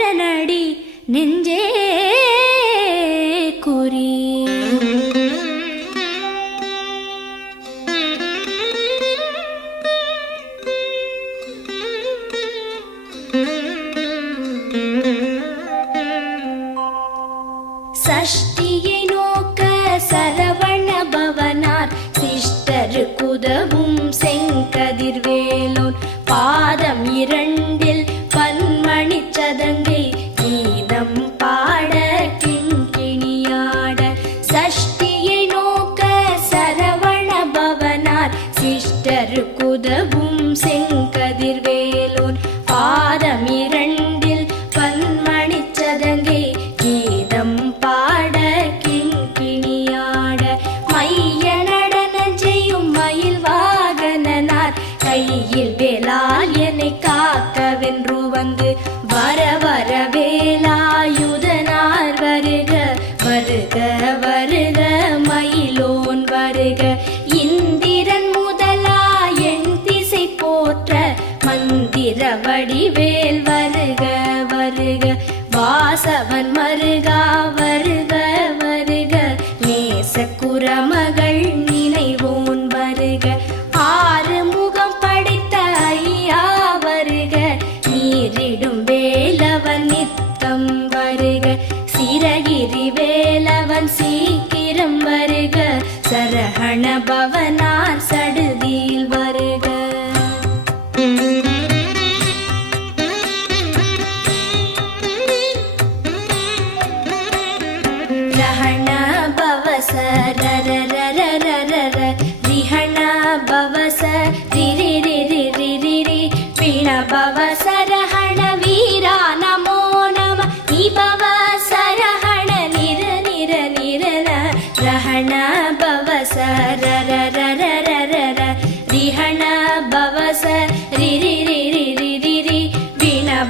மரணடி நெஞ்சே வாழ்க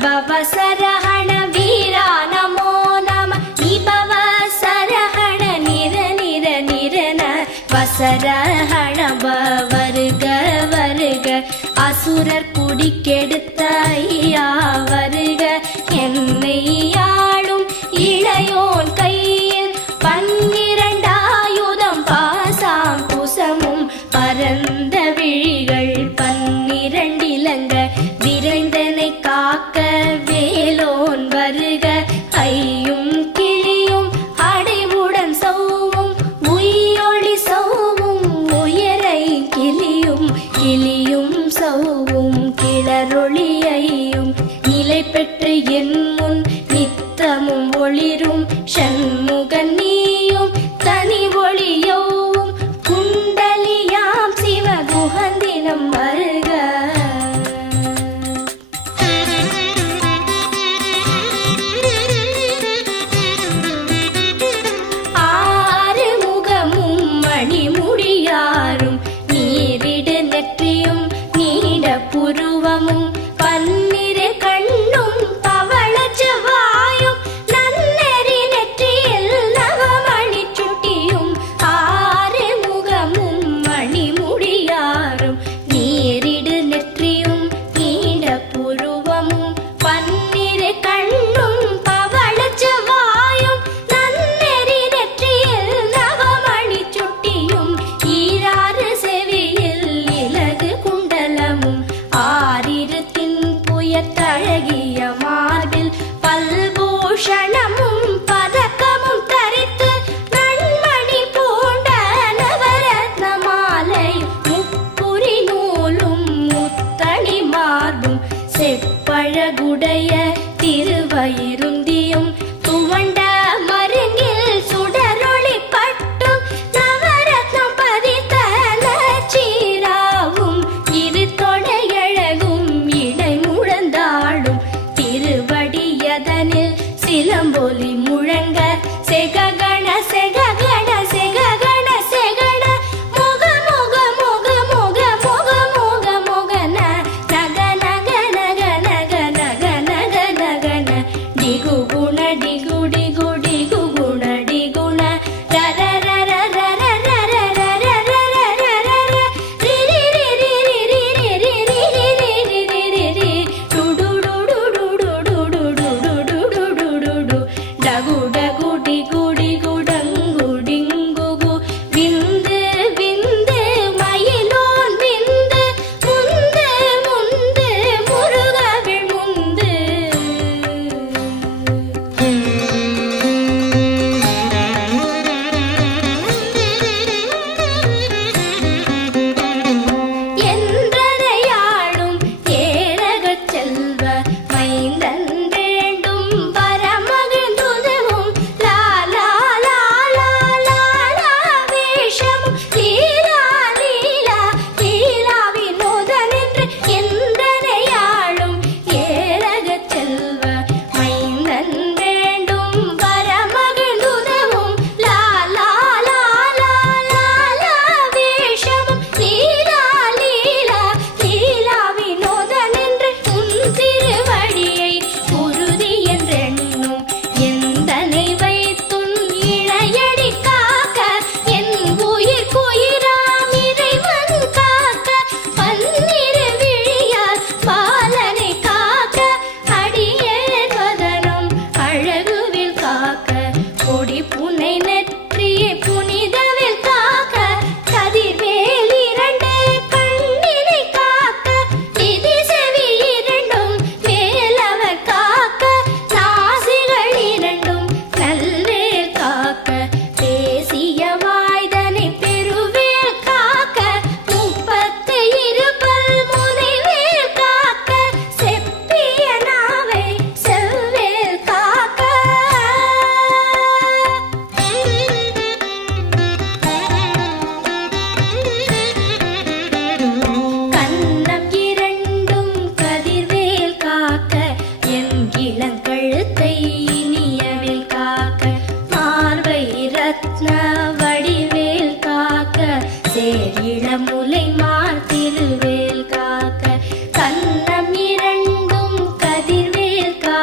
भव सरहण वीरा नमो नम निभव सरहण निर निर निर वसरहण वर्ग வருக அசுரர் குடிக்கெடுத்த ஐயா வருக என்னையா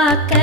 காக்க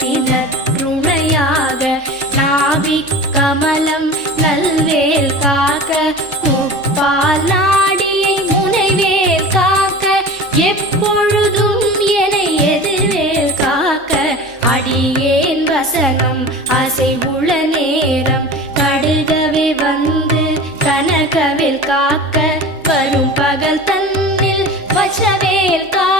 நலத்தினர் துணையாக நாபி கமலம் நல்வேல் காக்க முப்பால் நாடியை முனைவேல் காக்க எப்பொழுதும் என எதிர்வேல் காக்க. அடியேன் வசனம் அசைவுள நேரம் கடுகவே வந்து கனகவில் காக்க வரும் பகல் தன்னில் வச்சவேல் காக்க.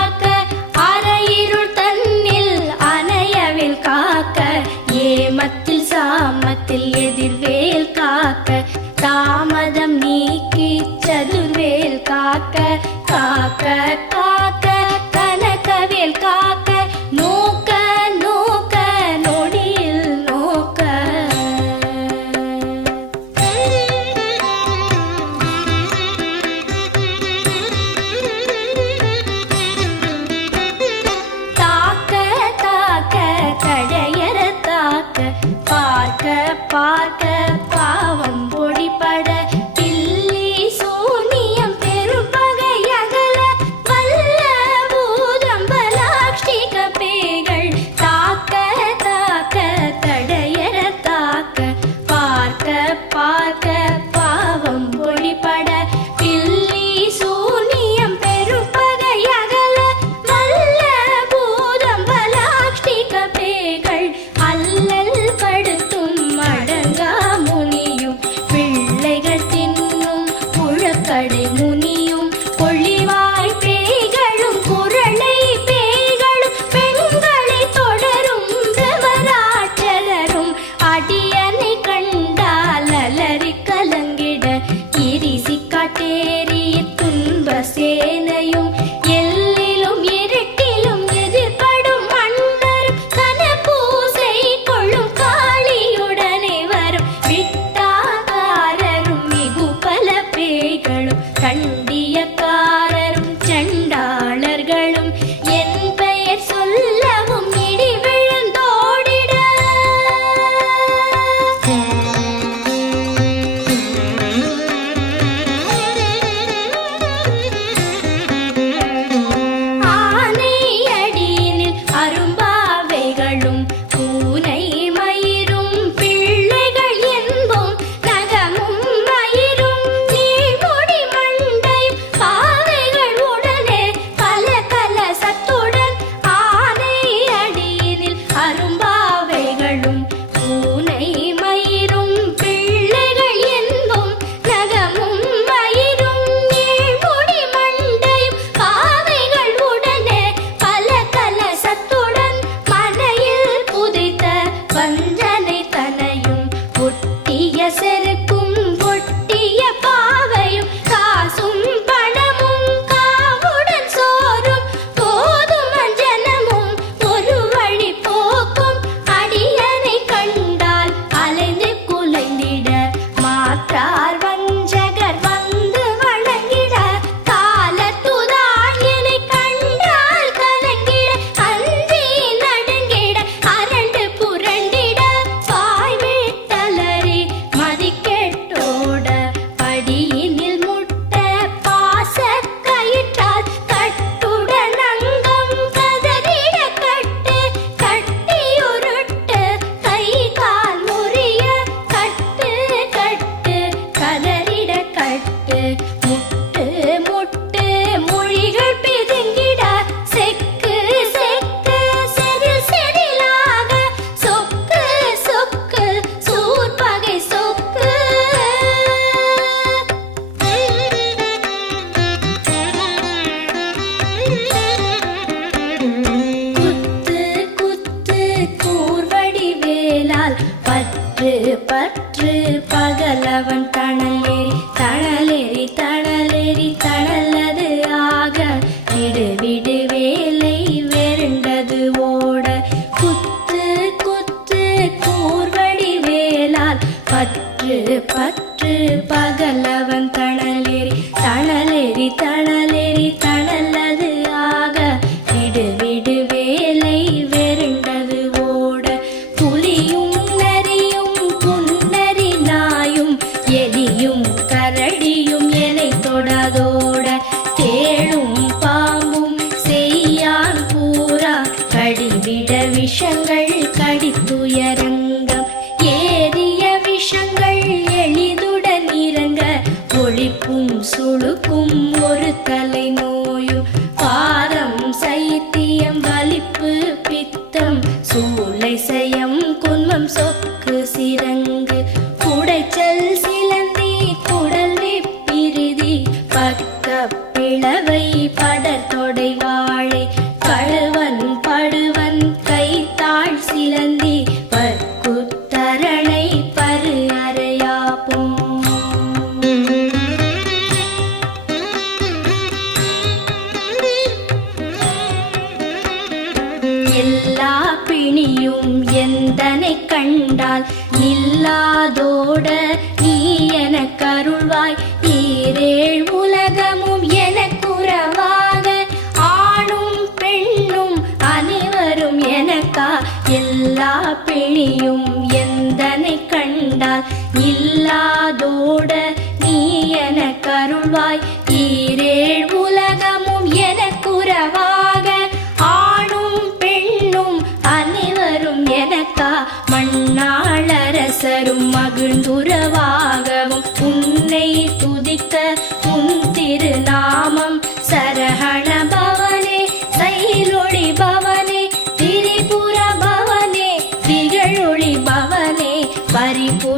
காத்தில் எதிர்வேல் காக்க தாமதம் நீக்கி சதுர்வேல் காக்க காக்க பார்க்க levantar. Salvador. எல்லா பிணியும் எந்தனை கண்டால் இல்லாதோட நீ என கருள்வாய்.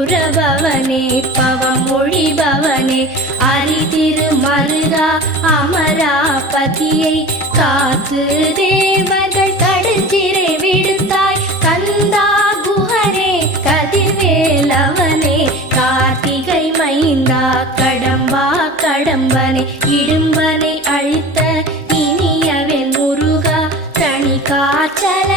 உறபவனே பவமொழிபவனே அரிதிரு மருகா அமரா பதியை காத்து தேவர்கள் தடுஞ்சிரை விடுத்தாய் கந்தா குஹரே கதிர்வேலவனே கார்த்திகை மைந்தா கடம்பா கடம்பனை இடும்பனை அழித்த இனியவன் முருகா தனி காற்றல்